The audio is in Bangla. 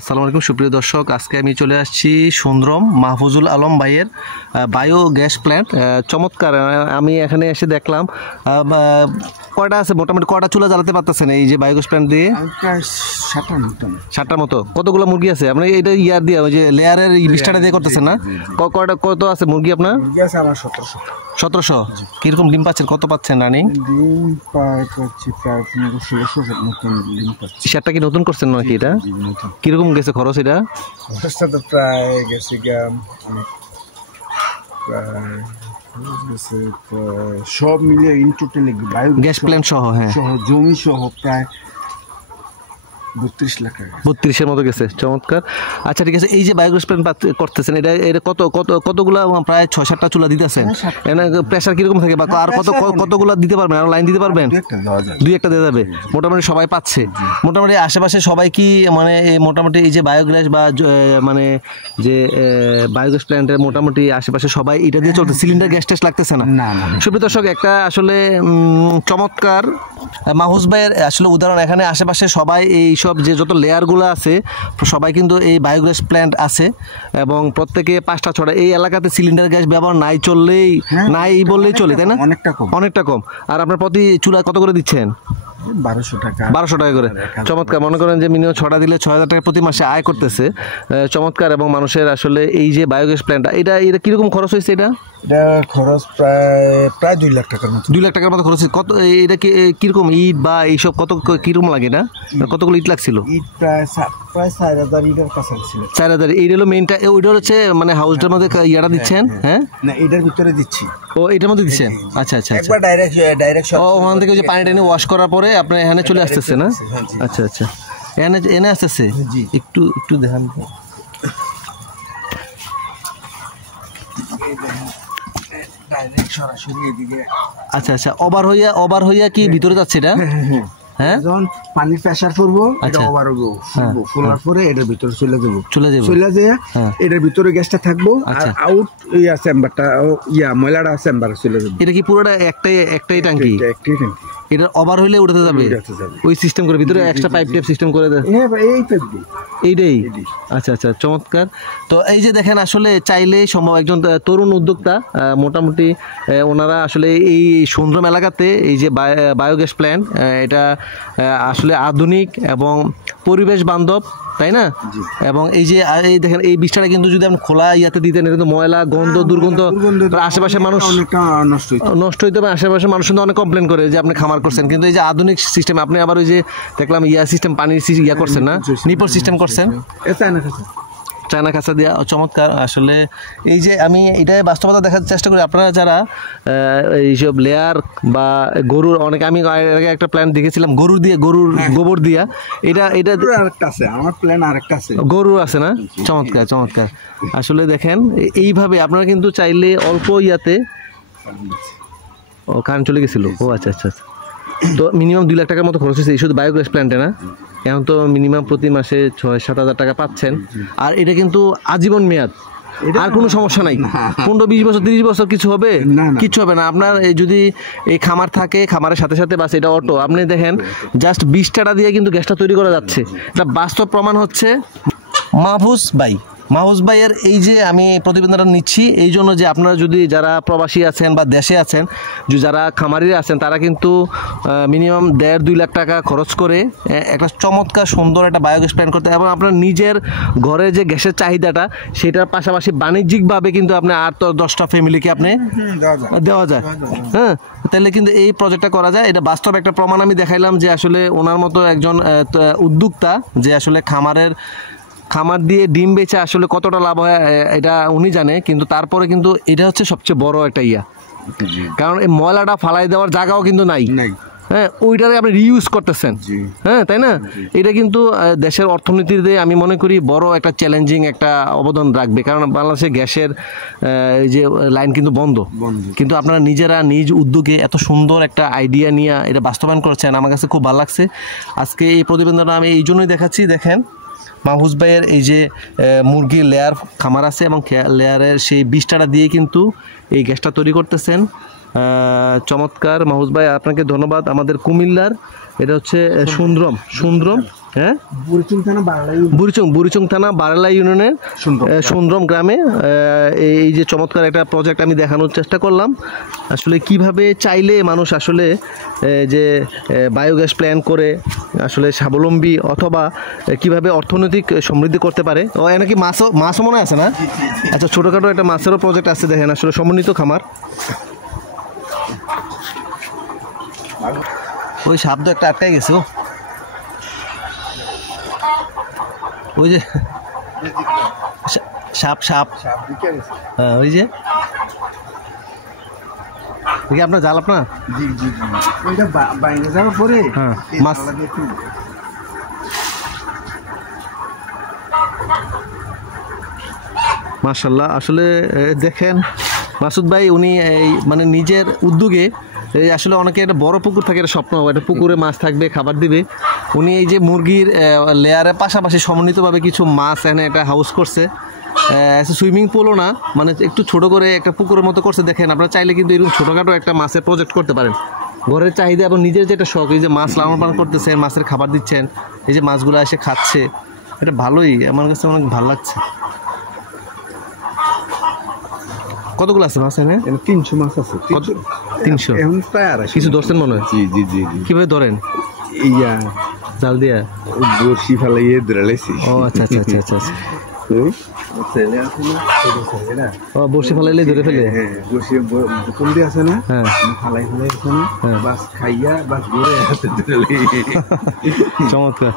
আসসালামু আলাইকুম সুপ্রিয় দর্শক, আজকে আমি চলে আসছি সুন্দরম মাহফুজুল আলম ভাইয়ের বায়ো গ্যাস প্ল্যান্ট। চমৎকার। আমি এখানে এসে দেখলাম কয়টা আছে, মোটামুটি কয়টা চুলা জ্বালাতে পারতেছেন এই যে বায়ো গ্যাস প্ল্যান্ট দিয়ে? প্রায় 7টার মতো। কতগুলো মুরগি আছে আপনার এটা ইয়ার দিয়ে, ওই যে লেয়ারের বিস্তারটা দিয়ে করতেছেন না? কত আছে মুরগি আপনার? মুরগি আছে আমার 1700। কিরকম ডিম পাচ্ছেন, কত পাচ্ছেন রানিং? ডিম পাচ্ছি প্রায় 1500-1600 মতন ডিম পাচ্ছি। সেটা কি নতুন করছেন নাকি এটা? কিরকম গেছে খরচ এটা? খরচটা তো প্রায় গেছে সব মিলিয়ে in total bio gas plant সহ, হ্যাঁ, সহ জমি সহ প্রায় 32 লাখ টাকা। 32-এর মতো গেছে। চমৎকার। আচ্ছা ঠিক আছে, এই যে বায়োগ্যাস প্ল্যান্ট করতেছেন এটা কতগুলা, প্রায় 6-7টা চুলা দিতেছেন? প্রেশার কিরকম থাকে বা আর কতগুলা দিতে পারবেন? আর লাইন দিতে পারবেন? 2-1টা দেওয়া যাবে। মোটামুটি সবাই পাচ্ছে? মোটামুটি আশেপাশে সবাই কি মানে মোটামুটি এই যে বায়োগ্যাস বা মানে যে বায়োগ্যাস প্ল্যান্টের মোটামুটি আশেপাশে সবাই এটা দিয়ে চলতে, সিলিন্ডার গ্যাস টেস্ট লাগতেছে না? সুপ্রিয় দর্শক, একটা আসলে চমৎকার মাহফুজ ভাইয়ের আসলে উদাহরণ। এখানে আশেপাশে সবাই এই সব যে যত লেয়ারগুলো আছে সবাই কিন্তু এই বায়োগ্যাস প্ল্যান্ট আছে এবং প্রত্যেকে 5টা-6টা। এই এলাকাতে সিলিন্ডার গ্যাস ব্যবহার নাই বললেই চলে, তাই না? অনেকটা কম। আর আপনার প্রতি চুলা কত করে দিচ্ছেন? 1200 টাকা করে। চমৎকার। মনে করেন যে মিনিমাম 6টা দিলে 6000 টাকা প্রতি মাসে আয় করতেছে। চমৎকার। এবং মানুষের আসলে এই যে বায়োগ্যাস প্ল্যান্ট, এটা কিরকম খরচ হয়েছে? এটা খরচ প্রায় 2 লাখ টাকার মতো। 2 লাখ টাকার মতো খরচ। কত এটা কিরকম ইট বা এইসব কিরকম লাগে? না কতগুলো ইট লাগছিল? ইট প্রায় 4000 ইটের কাছে ছিল। 4000। এইটা হলো মেইনটা। ওইটা হচ্ছে মানে হাউসটার মধ্যে ইয়াটা দিচ্ছেন? হ্যাঁ, না এটার ভিতরে দিচ্ছি। ও এটার মধ্যে দিচ্ছেন? আচ্ছা আচ্ছা। একবার ডাইরেক্ট ও ওখান থেকে যে পানি টানি ওয়াশ করার পরে আপনার এখানে চলে আসতেছে না? আচ্ছা আচ্ছা, এনে আসতেছে। একটু দেখান। আচ্ছা আচ্ছা। ওভার হইয়া কি ভিতরে যাচ্ছে এটা? হ্যাঁ, যখন পানির প্রেসার পড়বো এটা ওভার হবে, ফুলার পরে এটার ভিতরে চলে যায়। এটার ভিতরে গ্যাসটা থাকবো আর আউট চেম্বারটা ময়লাটা চেম্বারে চলে যাবে। এটা কি পুরোটা একটাই ট্যাঙ্কি? এটা ওভার হইলে উঠাতে যাবে ওই সিস্টেম করে, ভিতরে এক্সট্রা পাইপ টাইপ সিস্টেম করে দেয়? এইটাই। আচ্ছা আচ্ছা, চমৎকার। তো এই যে দেখেন, আসলে চাইলে সম্ভব। একজন তরুণ উদ্যোক্তা মোটামুটি ওনারা আসলে এই সুন্দরম এলাকাতে এই যে বায়োগ্যাস প্ল্যান্ট, এটা আসলে আধুনিক এবং পরিবেশ বান্ধব, তাই না? এবং এই যে এই দেখেন এই বিষটা কিন্তু যদি আপনি খোলা ইয়াতে দিতেন, কিন্তু ময়লা, গন্ধ, দুর্গন্ধ, আশেপাশে মানুষ নষ্ট হইতে পারে। আশেপাশে মানুষ কিন্তু অনেক কমপ্লেন করে যে আপনি খামার করছেন, কিন্তু এই যে আধুনিক সিস্টেম আপনি আবার ওই যে দেখলাম সিস্টেম পানির করছেন না, নিপর সিস্টেম করছেন, চায়না খাঁচা দিয়া। চমৎকার। আসলে এই যে আমি এটাই বাস্তবতা দেখার চেষ্টা করি। আপনারা যারা এইসব লেয়ার বা গরুর, অনেকে আমি একটা প্ল্যান দেখেছিলাম গরুর গোবর দিয়া, এটা আরেকটা আছে, আমার প্ল্যান আরেকটা আছে, গরুর আছে না? চমৎকার চমৎকার। আসলে দেখেন এইভাবে আপনারা কিন্তু চাইলে অল্প ইয়াতে। ও কারেন্ট চলে গেছিল? ও আচ্ছা আচ্ছা আচ্ছা। তো মিনিমাম 2 লাখ টাকার মতো খরচ হয়েছে এই শুধু বায়োগ্যাস প্ল্যান্টে, না? এখন তো মিনিমাম প্রতি মাসে 6-7 হাজার টাকা পাচ্ছেন। আর এটা কিন্তু আজীবন মেয়াদ, আর কোনো সমস্যা নাই। 15-20 বছর 30 বছর কিছু হবে না। আপনার যদি এই খামার থাকে, খামারের সাথে সাথে বাস এটা অটো, আপনি দেখেন জাস্ট 20 টাকা দিয়ে কিন্তু গ্যাসটা তৈরি করা যাচ্ছে। এটা বাস্তব প্রমাণ হচ্ছে মাহফুজ ভাইয়ের এই যে আমি প্রতিবেদনটা নিচ্ছি এই জন্য যে আপনারা যদি যারা প্রবাসী আছেন বা দেশে আছেন, যারা খামারি আছেন, তারা কিন্তু মিনিমাম 1.5-2 লাখ টাকা খরচ করে একটা চমৎকার সুন্দর একটা বায়োগ্যাস প্ল্যান্ট করতে, এবং আপনার নিজের ঘরে যে গ্যাসের চাহিদাটা সেটার পাশাপাশি বাণিজ্যিকভাবে কিন্তু আপনি আর তো 10টা ফ্যামিলিকে আপনি দেওয়া যায়। হ্যাঁ, তাহলে কিন্তু এই প্রজেক্টটা করা যায়। এটা বাস্তব একটা প্রমাণ আমি দেখাইলাম যে আসলে ওনার মতো একজন উদ্যোক্তা যে আসলে খামার দিয়ে ডিম বেচে আসলে কতটা লাভ হয় এটা উনি জানে, কিন্তু তারপরে কিন্তু এটা হচ্ছে সবচেয়ে বড় একটা কারণ এই ময়লাটা ফালাই দেওয়ার জায়গাও কিন্তু নাই। হ্যাঁ, ওইটারে আপনি রিইউজ করতেছেন। হ্যাঁ, তাই না? এটা কিন্তু দেশের অর্থনীতিতে আমি মনে করি বড় একটা চ্যালেঞ্জিং একটা অবদান রাখবে, কারণ বাংলাদেশে গ্যাসের যে লাইন কিন্তু বন্ধ, কিন্তু আপনারা নিজেরা নিজ উদ্যোগে এত সুন্দর একটা আইডিয়া নিয়ে এটা বাস্তবায়ন করছেন। আমার কাছে খুব ভালো লাগছে। আজকে এই প্রতিবেদনটা আমি এই জন্যই দেখাচ্ছি। দেখেন মাহফুজ ভাইয়ের এই যে মুরগির লেয়ার খামার আছে এবং লেয়ারের সেই 20 টাকা দিয়ে কিন্তু এই গ্যাসটা তৈরি করতেছেন। চমৎকার মাহফুজ ভাই, আপনাকে ধন্যবাদ। আমাদের কুমিল্লার এটা হচ্ছে সুন্দরম হ্যাঁ বুড়িচং বুড়িচং থানা বারালা ইউনিয়নের সুন্দরম গ্রামে এই যে চমৎকার একটা প্রজেক্ট আমি দেখানোর চেষ্টা করলাম আসলে কিভাবে চাইলে মানুষ আসলে যে বায়োগ্যাস প্ল্যান্ট করে আসলে স্বাবলম্বী অথবা কিভাবে অর্থনৈতিক সমৃদ্ধি করতে পারে। ও নাকি মাছও মনে আছে না? আচ্ছা, ছোটোখাটো একটা মাছেরও প্রজেক্ট আছে, দেখেন আসলে সমন্বিত খামার। ওই শব্দ একটা আটকাই গেছে, ওই যে সাপ হ্যাঁ, ওই যে আপনার জাল আপনার হ্যাঁ মাছ। মাশাআল্লাহ, আসলে দেখেন মাসুদ ভাই উনি এই মানে নিজের উদ্যোগে এই আসলে অনেকে একটা বড় পুকুর থাকে, একটা স্বপ্ন, একটা পুকুরে মাছ থাকবে, খাবার দিবে। উনি এই যে মুরগির লেয়ারের পাশাপাশি সমন্বিতভাবে কিছু মাছ এনে একটা হাউস করছে, সুইমিং পুলও না, মানে একটু ছোট করে একটা পুকুরের মতো করছে। দেখেন আপনারা চাইলে কিন্তু এরকম ছোটোখাটো একটা মাছের প্রজেক্ট করতে পারেন। ঘরের চাহিদা এবং নিজের যেটা শখ, এই যে মাছ লালন পালন করতেছেন, মাছের খাবার দিচ্ছেন, এই যে মাছগুলো এসে খাচ্ছে, এটা ভালোই, আমার কাছে অনেক ভালো লাগছে। কতগুলো আছে মাছ এনে? 300 মাছ আছে। 300 এখন প্রায় 250 কিছু ধরছেন মনে হয়? জি। কিভাবে ধরেন? ইয়া জাল দিয়া বড়শি ফেলাইয়ে ধরেছি। ও আচ্ছা। বড়শি ফেলাইলে ধরে ফেলে? হ্যাঁ, বড়শি বোতল দিয়ে আছে না, হ্যাঁ ফালাই আছে না, বাস খাইয়া বাস ঘুরে চমৎকার।